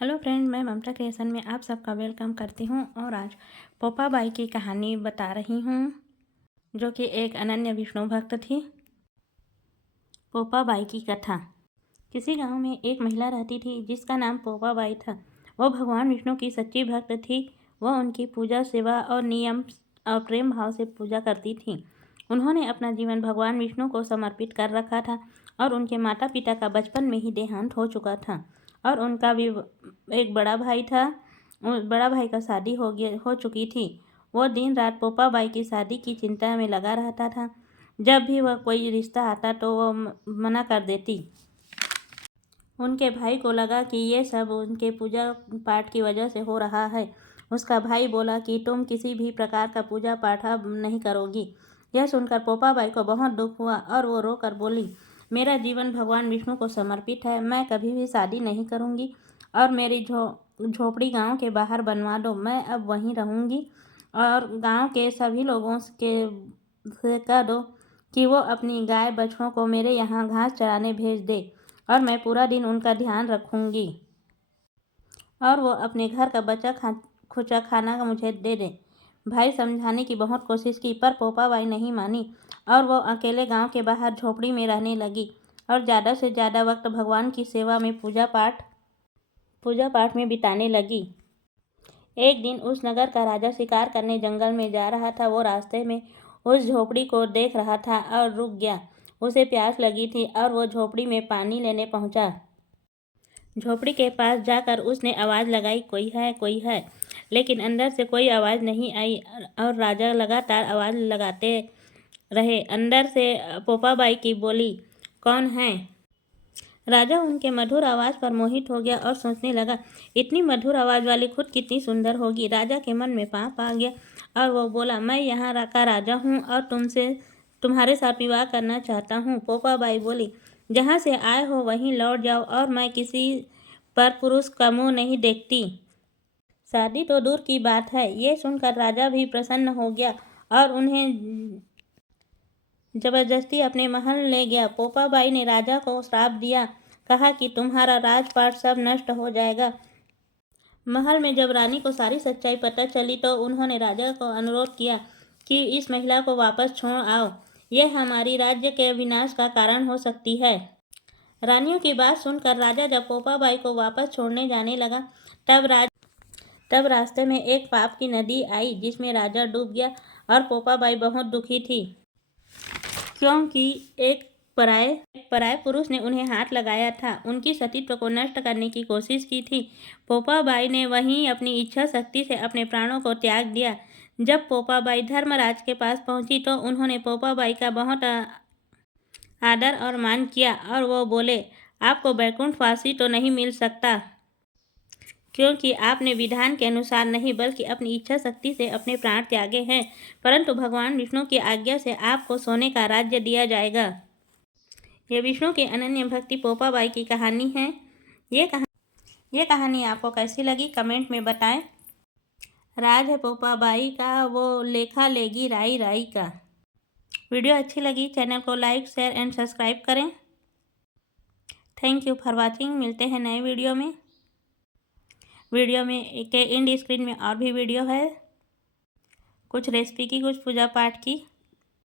Hello friend, मैं ममता creation में आप सबका वेलकम करती हूँ और आज पोपाबाई की कहानी बता रही हूँ, जो कि एक अनन्य विष्णु भक्त थी। पोपाबाई की कथा। किसी गांव में एक महिला रहती थी जिसका नाम पोपाबाई था। वो भगवान विष्णु की सच्ची भक्त थी। वह उनकी पूजा, सेवा और नियम और प्रेम भाव से पूजा करती थी। उन्होंने अपना जीवन भगवान विष्णु को समर्पित कर रखा था और उनके माता पिता का बचपन में ही देहांत हो चुका था और उनका भी एक बड़ा भाई था। उस बड़ा भाई का शादी हो चुकी थी। वो दिन रात पोपाबाई की शादी की चिंता में लगा रहता था। जब भी वह कोई रिश्ता आता तो वो मना कर देती। उनके भाई को लगा कि ये सब उनके पूजा पाठ की वजह से हो रहा है। उसका भाई बोला कि तुम किसी भी प्रकार का पूजा पाठ अब नहीं करोगी। यह सुनकर पोपाबाई को बहुत दुख हुआ और वो रोकर बोली, मेरा जीवन भगवान विष्णु को समर्पित है। मैं कभी भी शादी नहीं करूँगी और मेरी झोपड़ी गांव के बाहर बनवा दो। मैं अब वहीं रहूँगी और गांव के सभी लोगों से कह दो कि वो अपनी गाय बछड़ों को मेरे यहाँ घास चराने भेज दे और मैं पूरा दिन उनका ध्यान रखूँगी और वो अपने घर का बचा खुचा खाना मुझे दे दे। भाई समझाने की बहुत कोशिश की पर पोपाबाई नहीं मानी और वो अकेले गांव के बाहर झोपड़ी में रहने लगी और ज़्यादा से ज़्यादा वक्त भगवान की सेवा में पूजा पाठ में बिताने लगी। एक दिन उस नगर का राजा शिकार करने जंगल में जा रहा था। वो रास्ते में उस झोपड़ी को देख रहा था और रुक गया। उसे प्यास लगी थी और वो झोपड़ी में पानी लेने पहुंचा। झोपड़ी के पास जाकर उसने आवाज़ लगाई, कोई है, कोई है, लेकिन अंदर से कोई आवाज़ नहीं आई और राजा लगातार आवाज़ लगाते रहे। अंदर से पोपाबाई की बोली, कौन है? राजा उनके मधुर आवाज़ पर मोहित हो गया और सोचने लगा, इतनी मधुर आवाज़ वाली खुद कितनी सुंदर होगी। राजा के मन में पाप आ गया और वो बोला, मैं यहाँ का राजा हूँ और तुम्हारे साथ विवाह करना चाहता हूँ। पोपाबाई बोली, जहाँ से आए हो वहीं लौट जाओ और मैं किसी पर पुरुष का मुँह नहीं देखती। शादी तो दूर की बात है। ये सुनकर राजा भी प्रसन्न हो गया और उन्हें जबरदस्ती अपने महल ले गया। पोपाबाई ने राजा को श्राप दिया, कहा कि तुम्हारा राजपाट सब नष्ट हो जाएगा। महल में जब रानी को सारी सच्चाई पता चली तो उन्होंने राजा को अनुरोध किया कि इस महिला को वापस छोड़ आओ। यह हमारी राज्य के विनाश का कारण हो सकती है। रानियों की बात सुनकर राजा जब पोपाबाई को वापस छोड़ने जाने लगा तब रास्ते में एक पाप की नदी आई जिसमें राजा डूब गया और पोपाबाई बहुत दुखी थी, क्योंकि एक पराये पुरुष ने उन्हें हाथ लगाया था, उनकी सतीत्व को नष्ट करने की कोशिश की थी। पोपाबाई ने वहीं अपनी इच्छा शक्ति से अपने प्राणों को त्याग दिया। जब पोपाबाई धर्मराज के पास पहुंची तो उन्होंने पोपाबाई का बहुत आदर और मान किया और वो बोले, आपको वैकुंठवासी तो नहीं मिल सकता, क्योंकि आपने विधान के अनुसार नहीं बल्कि अपनी इच्छा शक्ति से अपने प्राण त्यागे हैं, परंतु भगवान विष्णु की आज्ञा से आपको सोने का राज्य दिया जाएगा। ये विष्णु की अनन्य भक्ति पोपाबाई की कहानी है। ये कहानी आपको कैसी लगी कमेंट में बताएं। राज है पोपाबाई का, वो लेखा लेगी राई राई का। वीडियो अच्छी लगी चैनल को लाइक, शेयर एंड सब्सक्राइब करें। Thank you for watching. मिलते हैं नए वीडियो में के एंड स्क्रीन में और भी वीडियो है, कुछ रेसिपी की, कुछ पूजा पाठ की।